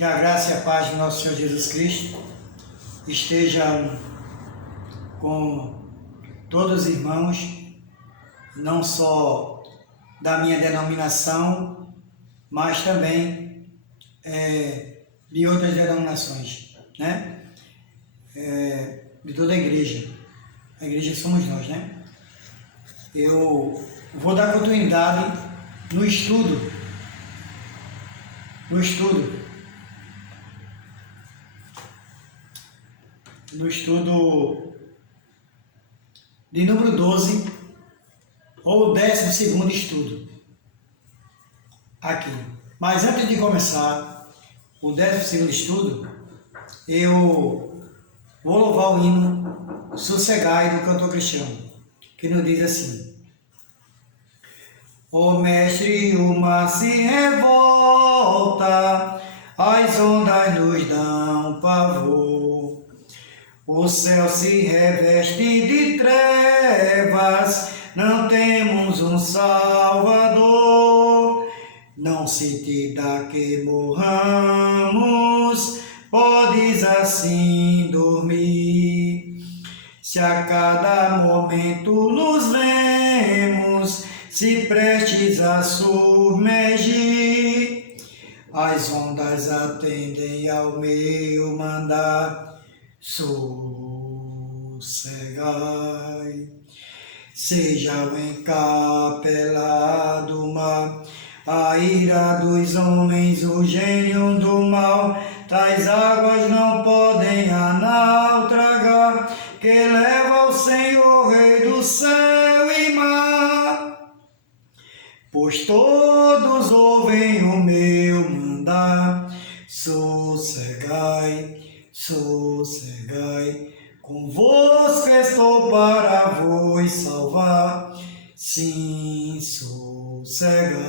Que a graça e a paz de nosso Senhor Jesus Cristo estejam com todos os irmãos, não só da minha denominação, mas também de outras denominações, né? De toda a igreja. A igreja somos nós, né? Eu vou dar continuidade no estudo de número 12, ou 12º estudo, aqui. Mas antes de começar o 12º estudo, eu vou louvar o hino Sossegai do cantor cristão, que nos diz assim: Ó Mestre, o mar se revolta, as ondas nos dão pavor, o céu se reveste de trevas, não temos um Salvador. Não se te dá que morramos, podes assim dormir. Se a cada momento nos vemos, se prestes a submergir, as ondas atendem ao meu mandar. Sossegai, seja o encapelado mar, a ira dos homens, o gênio do mal, tais águas não podem a naufragar, que leva o Senhor, Rei do céu e mar. Pois todos ouvem o meu mandar. Sossegai, sossegai, convosco estou para vos salvar. Sim, sossegai.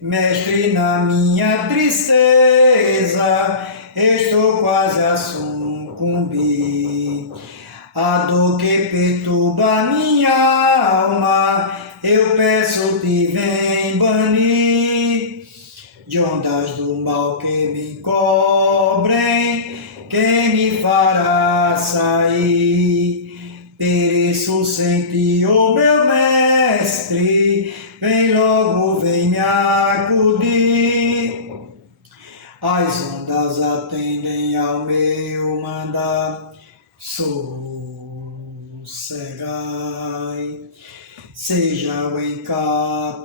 Mestre, na minha tristeza, estou quase a sucumbir. A dor que perturba minha alma, eu peço-te, vem banir. De ondas do mal que me cobrem, quem me fará sair? Pereço sem ti, ó meu mestre, vem logo, vem me acudir. As ondas atendem ao meu mandar. Sossegai, seja o encapelado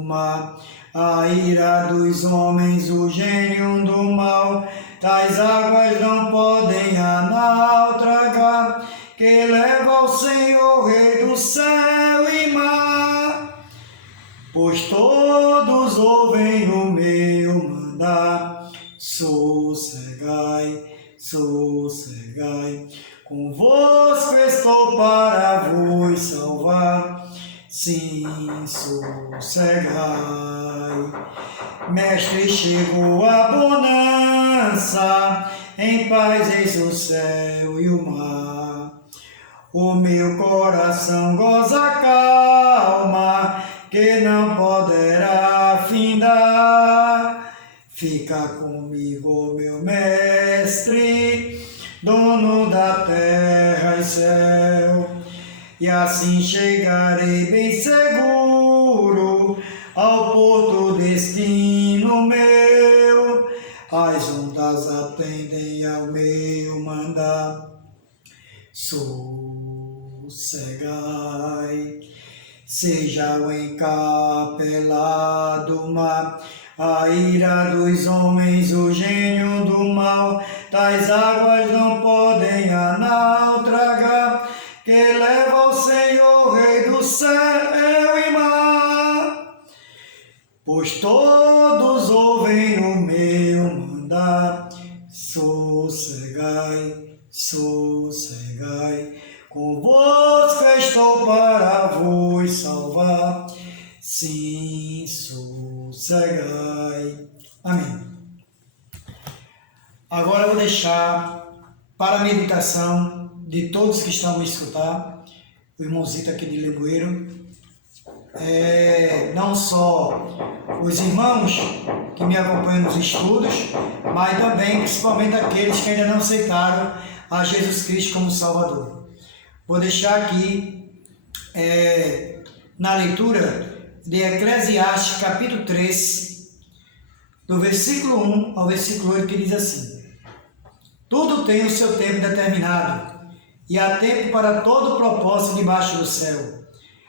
mar, a ira dos homens, o gênio do mal, tais águas não podem a naufragar, que leva ao Senhor, Rei do céu e mar. Pois todos ouvem o meu mandar. Sossegai, sossegai, convosco estou para vos salvar. Sim, sossegai. Mestre, chegou a bonança, em paz eis o céu e o mar. O meu coração goza calma, que não poderá findar. Fica comigo, meu mestre, dono da terra e céu, e assim chegarei bem seguro ao porto destino meu. As ondas atendem ao meu mandar. Sossegai, seja o encapelado mar, a ira dos homens, o gênio do mal, tais águas não podem a naufragar, que leva ao Senhor, Rei do céu e mar. Pois todos ouvem o meu mandar. Sossegai, sossegai, convosco estou para vos salvar. Sim, sossegai. Amém. Agora eu vou deixar para a meditação de todos que estão a me escutar, o irmãozito aqui de Limoeiro, não só os irmãos que me acompanham nos estudos, mas também, principalmente, aqueles que ainda não aceitaram a Jesus Cristo como Salvador. Vou deixar aqui na leitura de Eclesiastes, capítulo 3, do versículo 1 ao versículo 8, que diz assim: tudo tem o seu tempo determinado, e há tempo para todo propósito debaixo do céu.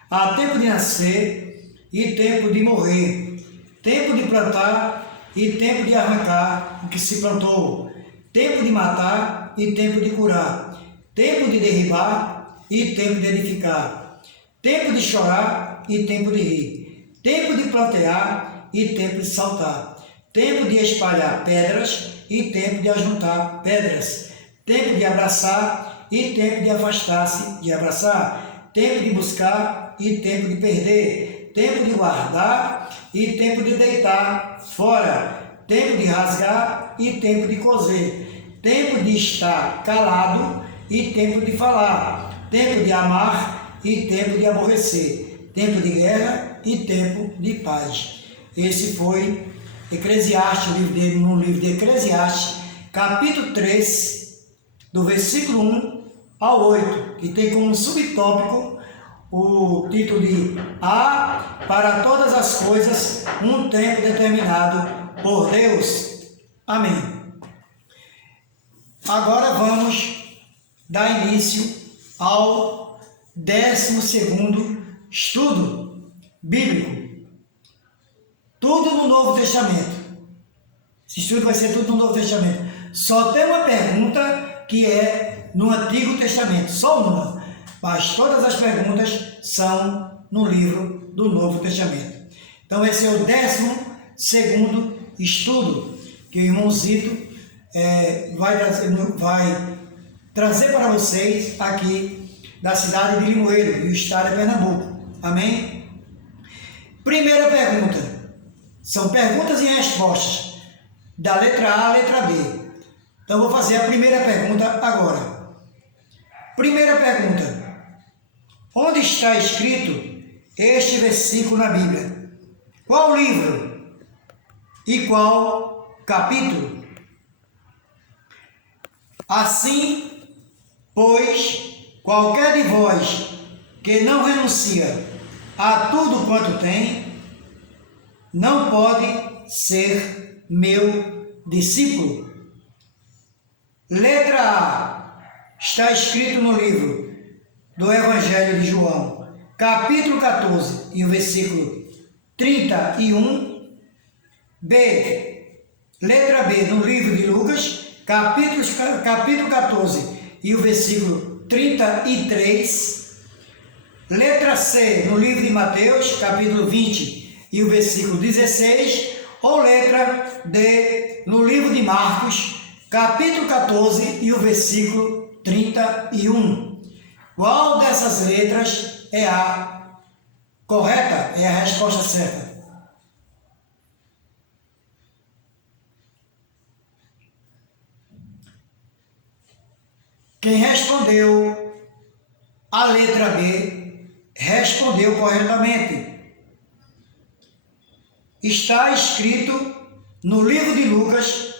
Há tempo de nascer e tempo de morrer, tempo de plantar e tempo de arrancar o que se plantou, tempo de matar e tempo de curar, tempo de derribar e tempo de edificar, tempo de chorar e tempo de rir, tempo de plantear e tempo de saltar, tempo de espalhar pedras e tempo de ajuntar pedras, tempo de abraçar e tempo de afastar-se de abraçar, tempo de buscar e tempo de perder, tempo de guardar e tempo de deitar fora, tempo de rasgar e tempo de coser, tempo de estar calado e tempo de falar, tempo de amar e tempo de aborrecer, tempo de guerra e tempo de paz. Esse foi Eclesiastes, no livro de Eclesiastes, capítulo 3, do versículo 1 ao 8, que tem como subtópico o título de Há para todas as coisas um tempo determinado por Deus. Amém. Agora vamos dar início ao 12º estudo bíblico. Tudo no Novo Testamento. Esse estudo vai ser tudo no Novo Testamento. Só tem uma pergunta que é no Antigo Testamento, só uma. Mas todas as perguntas são no livro do Novo Testamento. Então esse é o 12º estudo que o irmão Zito vai trazer para vocês aqui da cidade de Limoeiro, e o estado de Pernambuco. Amém? Primeira pergunta. São perguntas e respostas, da letra A à letra B. Então, vou fazer a primeira pergunta agora. Primeira pergunta. Onde está escrito este versículo na Bíblia? Qual livro? E qual capítulo? Assim, pois, qualquer de vós que não renuncia a tudo quanto tem, não pode ser meu discípulo. Letra A. Está escrito no livro do Evangelho de João, capítulo 14, e o versículo 31. B. Letra B. No livro de Lucas, capítulo 14, e o versículo 33. Letra C. No livro de Mateus, capítulo 20, e o versículo 16, ou letra D, no livro de Marcos, capítulo 14, e o versículo 31. Qual dessas letras é a correta? É a resposta certa. Quem respondeu a letra B, respondeu corretamente. Está escrito no livro de Lucas,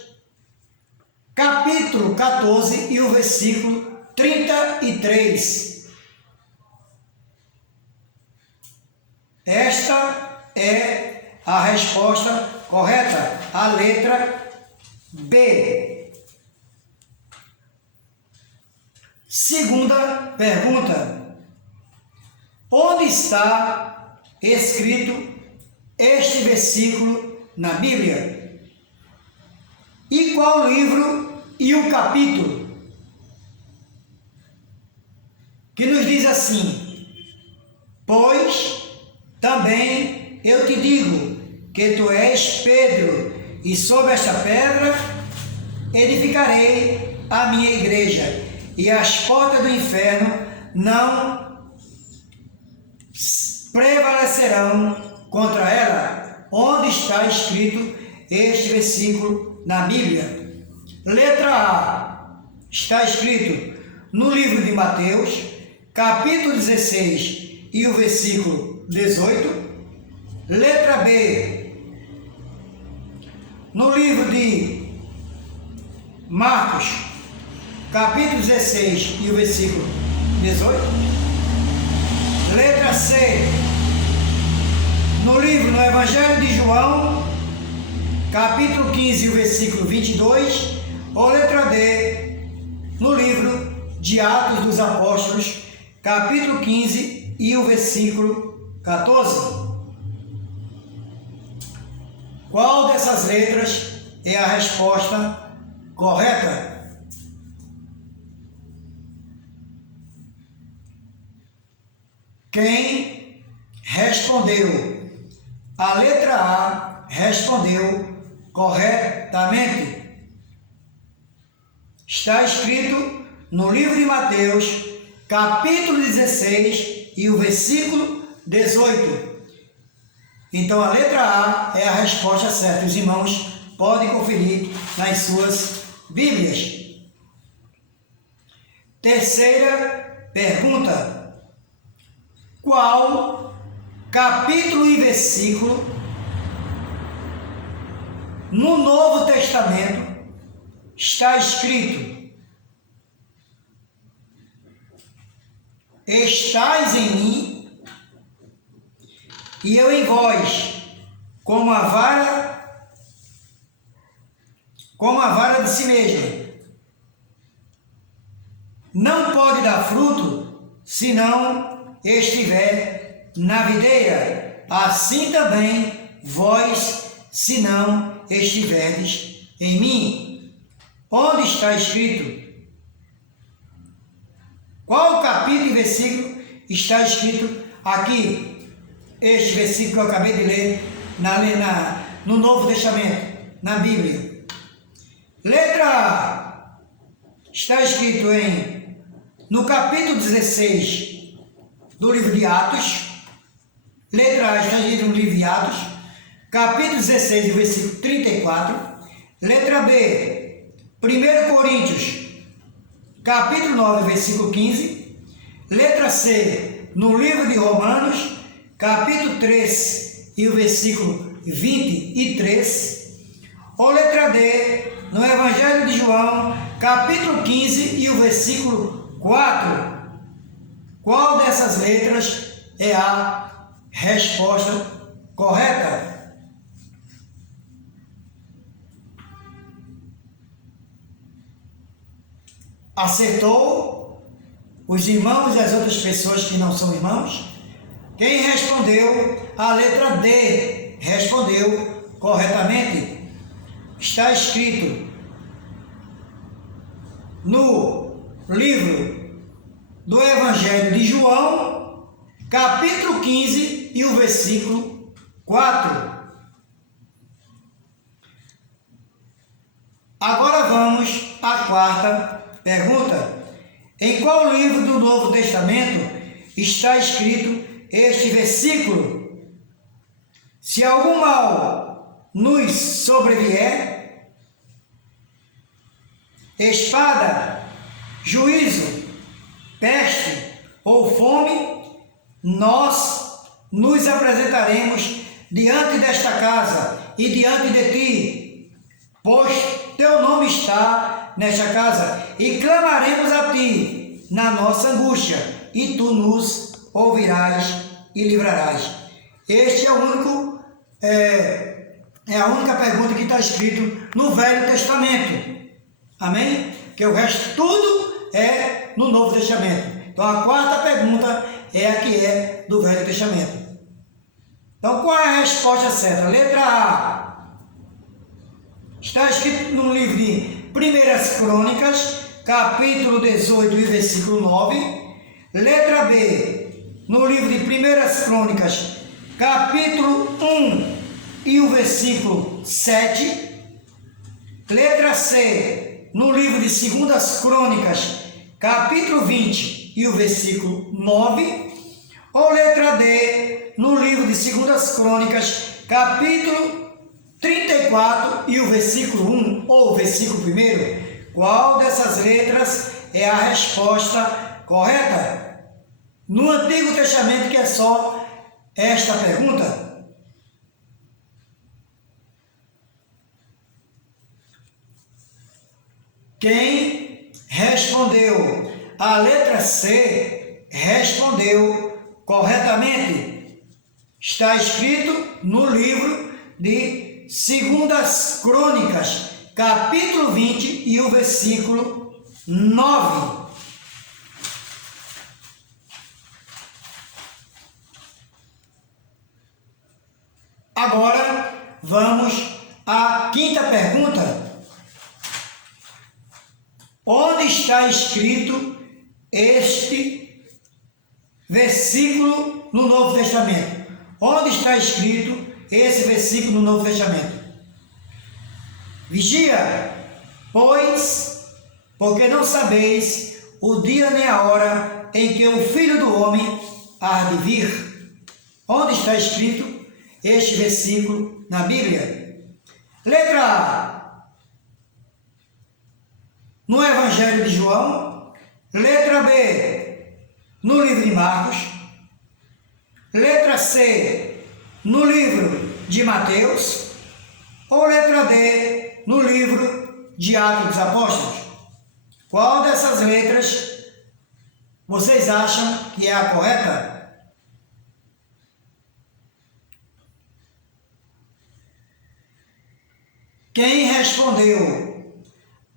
capítulo 14, e o versículo 33. Esta é a resposta correta, a letra B. Segunda pergunta. Onde está escrito este versículo na Bíblia? E qual livro e o capítulo? Que nos diz assim: pois também eu te digo que tu és Pedro, e sobre esta pedra edificarei a minha igreja, e as portas do inferno não prevalecerão contra ela. Onde está escrito este versículo na Bíblia? Letra A. Está escrito no livro de Mateus, capítulo 16, e o versículo 18. Letra B. no livro de Marcos, capítulo 16 e o versículo 18. Letra C, no Evangelho de João, capítulo 15 e o versículo 22. Ou letra D, no livro de Atos dos Apóstolos, capítulo 15 e o versículo 14. Qual dessas letras é a resposta correta? Quem respondeu a letra A respondeu corretamente. Está escrito no livro de Mateus, capítulo 16 e o versículo 18. Então a letra A é a resposta certa. Os irmãos podem conferir nas suas Bíblias. Terceira pergunta: qual capítulo e versículo no Novo Testamento está escrito: estais em mim e eu em vós, como a vara de si mesma. Não pode dar fruto se não estiver na videira. Assim também vós, se não estiverdes em mim. Onde está escrito? Qual capítulo e versículo está escrito aqui? Este versículo que eu acabei de ler no Novo Testamento, na Bíblia. Letra A está escrito no capítulo 16 do livro de Atos. Letra A está escrito no livro de Atos, capítulo 16, versículo 34. Letra B, 1 Coríntios, capítulo 9, versículo 15. Letra C, no livro de Romanos, capítulo 3 e o versículo 23. Ou letra D, no Evangelho de João, capítulo 15 e o versículo 4. Qual dessas letras é a resposta correta? Acertou os irmãos e as outras pessoas que não são irmãos? Quem respondeu a letra D respondeu corretamente. Está escrito no livro do Evangelho de João, capítulo 15 e o versículo 4. Agora vamos à quarta pergunta. Em qual livro do Novo Testamento está escrito este versículo? Se algum mal nos sobrevier, espada, juízo, peste ou fome, nós nos apresentaremos diante desta casa e diante de ti, pois teu nome está nesta casa, e clamaremos a ti na nossa angústia, e tu nos ouvirás e livrarás. Este é a única pergunta que está escrito no Velho Testamento. Amém? Que o resto tudo é no Novo Testamento. Então a quarta pergunta é a que é do Velho Testamento. Então qual é a resposta certa? Letra A. Está escrito no livro de 1 Crônicas, capítulo 18 e versículo 9. Letra B, no livro de 1 Crônicas, capítulo 1 e o versículo 7. Letra C, no livro de 2 Crônicas, capítulo 20 e o versículo 9. Ou letra D, no livro de 2 Crônicas, capítulo 34 e o versículo 1 ou o versículo 1. Qual dessas letras é a resposta correta? No Antigo Testamento, que é só esta pergunta. Quem respondeu a letra C, respondeu corretamente. Está escrito no livro de 2 Crônicas, capítulo 20 e o versículo 9. Agora vamos à quinta pergunta. Onde está escrito este versículo no Novo Testamento? Onde está escrito esse versículo no Novo Testamento? Vigia, pois, porque não sabeis o dia nem a hora em que o Filho do Homem há de vir. Onde está escrito este versículo na Bíblia? Letra A, no Evangelho de João. Letra B, no livro de Marcos. Letra C, no livro de Mateus. Ou letra D, no livro de Atos dos Apóstolos. Qual dessas letras vocês acham que é a correta? Quem respondeu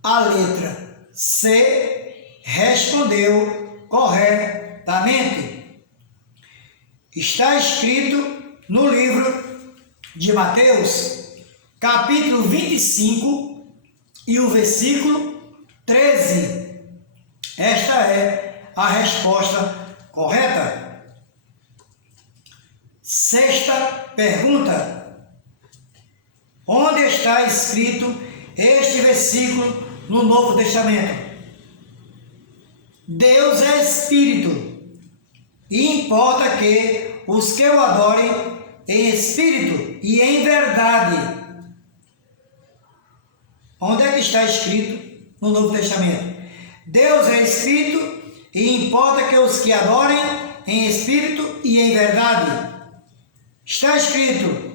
a letra C, respondeu corretamente. Está escrito no livro de Mateus, capítulo 25 e o versículo 13. Esta é a resposta correta. Sexta pergunta. Onde está escrito este versículo no Novo Testamento? Deus é Espírito, e importa que os que o adorem em espírito e em verdade. Onde é que está escrito no Novo Testamento? Deus é Espírito, e importa que os que adorem em espírito e em verdade. Está escrito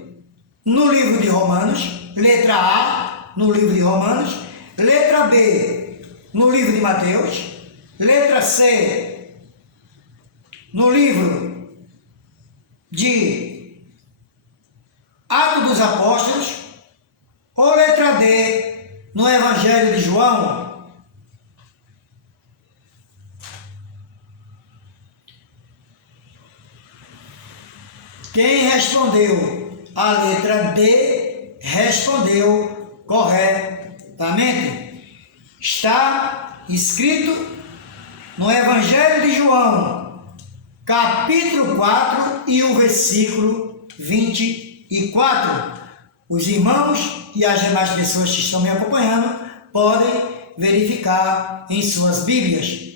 no livro de Romanos, letra A, no livro de Romanos, letra B, no livro de Mateus, letra C, no livro de Atos dos Apóstolos, ou letra D, no Evangelho de João? Quem respondeu a letra D, respondeu corretamente. Está escrito no Evangelho de João, capítulo 4 e o versículo 24. Os irmãos e as demais pessoas que estão me acompanhando podem verificar em suas Bíblias.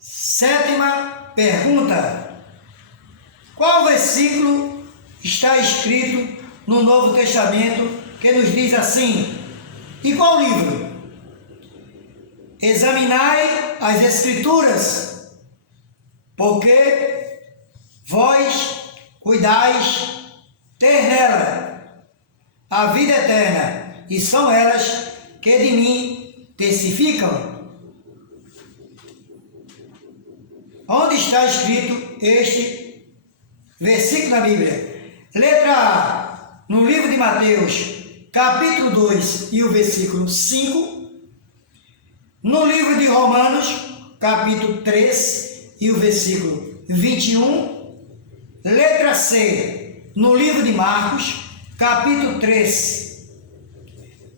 Sétima pergunta. Qual versículo está escrito no Novo Testamento que nos diz assim? E qual livro? Examinai as Escrituras, porque vós cuidais ter nela a vida eterna, e são elas que de mim testificam. Onde está escrito este versículo na Bíblia? Letra A, no livro de Mateus, capítulo 2 e o versículo 5. No livro de Romanos, capítulo 3 e o versículo 21. Letra C, no livro de Marcos, capítulo 3.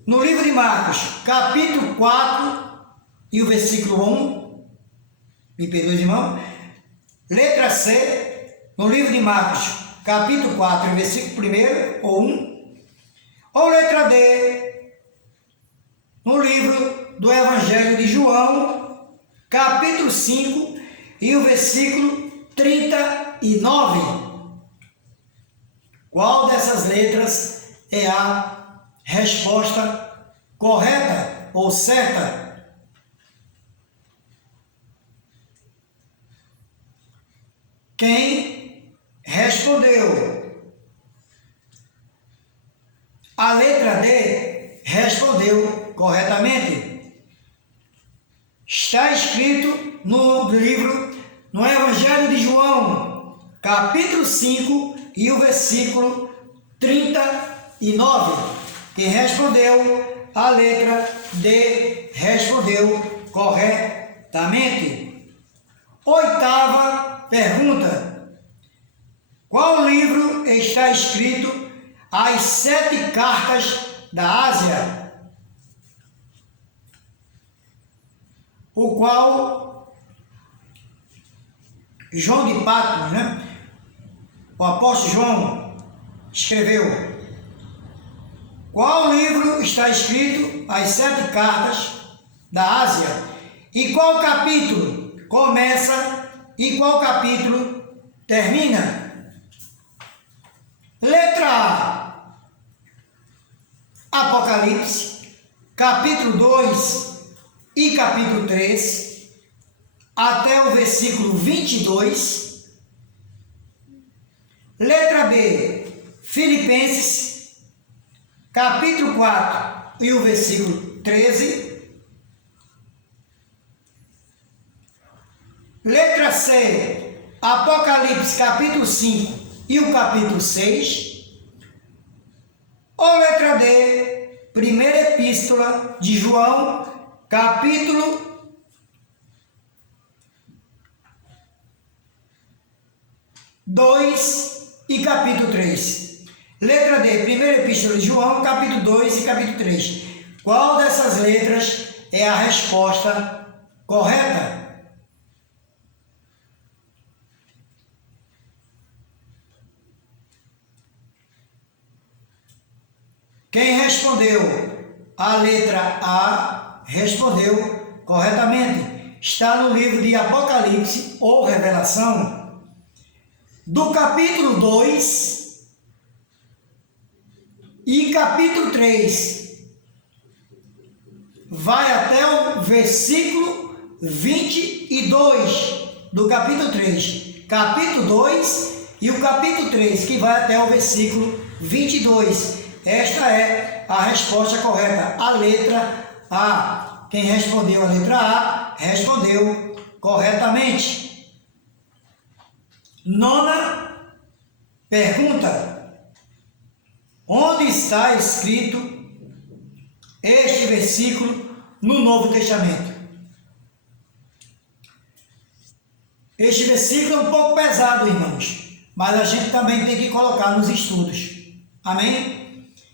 No livro de Marcos, capítulo 4 e o versículo 1. Me perdoe, irmão. Letra C, no livro de Marcos, capítulo 4, versículo 1 ou 1. Ou letra D, no livro do Evangelho de João, capítulo 5 e o versículo 39. Qual dessas letras é a resposta correta ou certa? Quem respondeu a letra D, respondeu corretamente? Está escrito no Evangelho de João, capítulo 5 e o versículo 39. Quem respondeu, a letra D respondeu corretamente. Oitava pergunta. Qual livro está escrito as 7 cartas da Ásia? O qual João de Patmos, o apóstolo João, escreveu. Qual livro está escrito as 7 cartas da Ásia? E qual capítulo começa e qual capítulo termina? Letra A, Apocalipse, capítulo 2 e capítulo 3, até o versículo 22. Letra B, Filipenses, capítulo 4 e o versículo 13. Letra C, Apocalipse, capítulo 5 e o capítulo 6. Ou letra D, primeira epístola de João, capítulo 2 e capítulo 3. Letra D, primeira epístola de João, capítulo 2 e capítulo 3. Qual dessas letras é a resposta correta? Quem respondeu a letra A respondeu corretamente. Está no livro de Apocalipse ou Revelação, do capítulo 2 e capítulo 3. Vai até o versículo 22 do capítulo 3. Capítulo 2 e o capítulo 3, que vai até o versículo 22. Esta é a resposta correta, a letra A. Quem respondeu a letra A, respondeu corretamente. Nona pergunta. Onde está escrito este versículo no Novo Testamento? Este versículo é um pouco pesado, irmãos, mas a gente também tem que colocar nos estudos. Amém?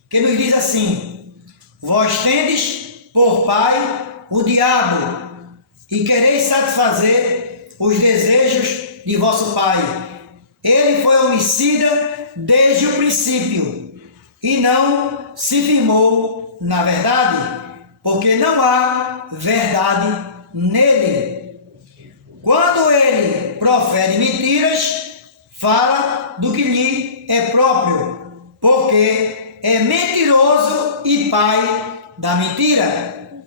Que nos diz assim: vós tendes por pai o diabo, e quereis satisfazer os desejos de vosso pai. Ele foi homicida desde o princípio, e não se firmou na verdade, porque não há verdade nele. Quando ele profere mentiras, fala do que lhe é próprio, porque é mentiroso e pai da mentira.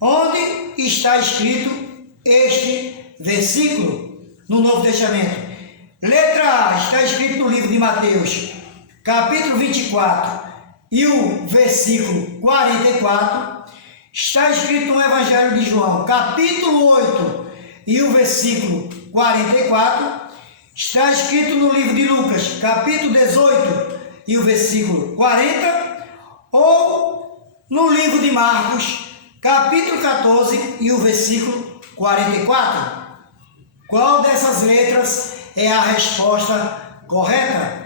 Onde está escrito este versículo no Novo Testamento? Letra A, está escrito no livro de Mateus, capítulo 24 e o versículo 44. Está escrito no Evangelho de João, capítulo 8 e o versículo 44. Está escrito no livro de Lucas, capítulo 18 e o versículo 40, ou no livro de Marcos, capítulo 14 e o versículo 44. Qual dessas letras é a resposta correta?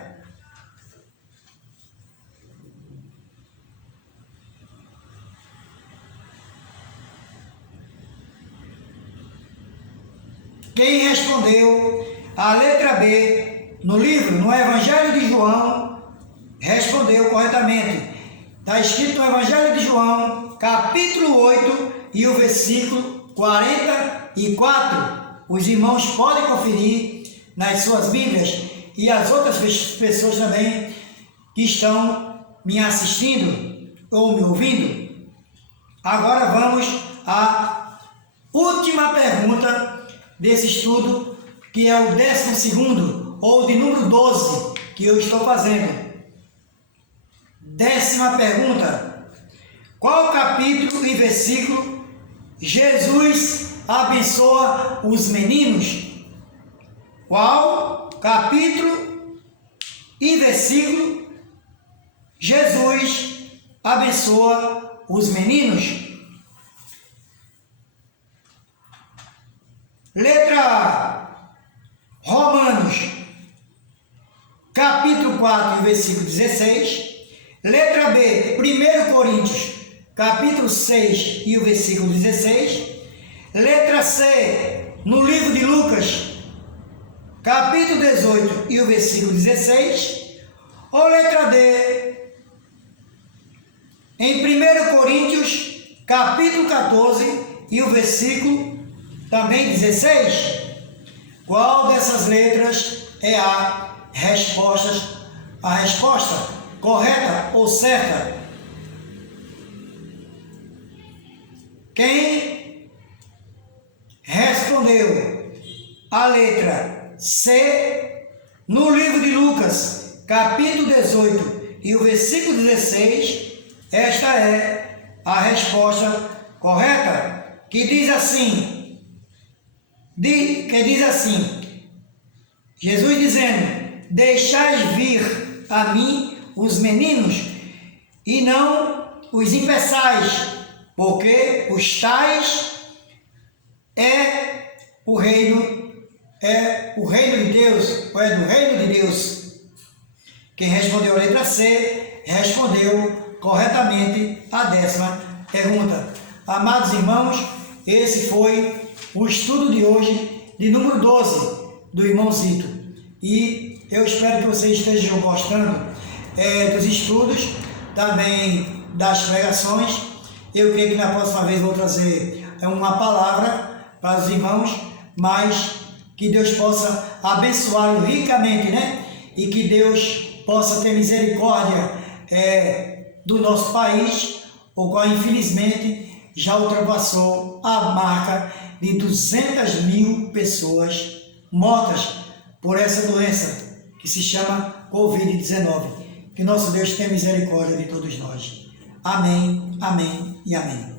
Quem respondeu a letra B no Evangelho de João, respondeu corretamente. Está escrito no Evangelho de João, capítulo 8 e o versículo 44. Os irmãos podem conferir nas suas Bíblias e as outras pessoas também que estão me assistindo ou me ouvindo. Agora vamos à última pergunta desse estudo, que é o 12º, ou de número 12, que eu estou fazendo. 10ª pergunta. Qual capítulo e versículo Jesus abençoa os meninos? Qual capítulo e versículo Jesus abençoa os meninos? Letra A, Romanos, capítulo 4, versículo 16. Letra B, 1 Coríntios, capítulo 6 e o versículo 16. Letra C, no livro de Lucas, capítulo 18 e o versículo 16. Ou letra D, em 1 Coríntios, capítulo 14 e o versículo também 16. Qual dessas letras é a resposta correta ou certa? Quem respondeu a letra C, no livro de Lucas, capítulo 18 e o versículo 16, esta é a resposta correta, que diz assim, Jesus dizendo: deixais vir a mim os meninos e não os impeçais, porque os tais é o reino de Deus, ou é do reino de Deus. Quem respondeu a letra C, respondeu corretamente a 10ª pergunta. Amados irmãos, esse foi o estudo de hoje, de número 12, do irmão Zito. E eu espero que vocês estejam gostando dos estudos, também das pregações. Eu creio que na próxima vez vou trazer uma palavra para os irmãos, mas que Deus possa abençoá-lo ricamente, né? E que Deus possa ter misericórdia do nosso país, o qual infelizmente já ultrapassou a marca de 200.000 pessoas mortas por essa doença que se chama Covid-19. Que nosso Deus tenha misericórdia de todos nós. Amém, amém e amém.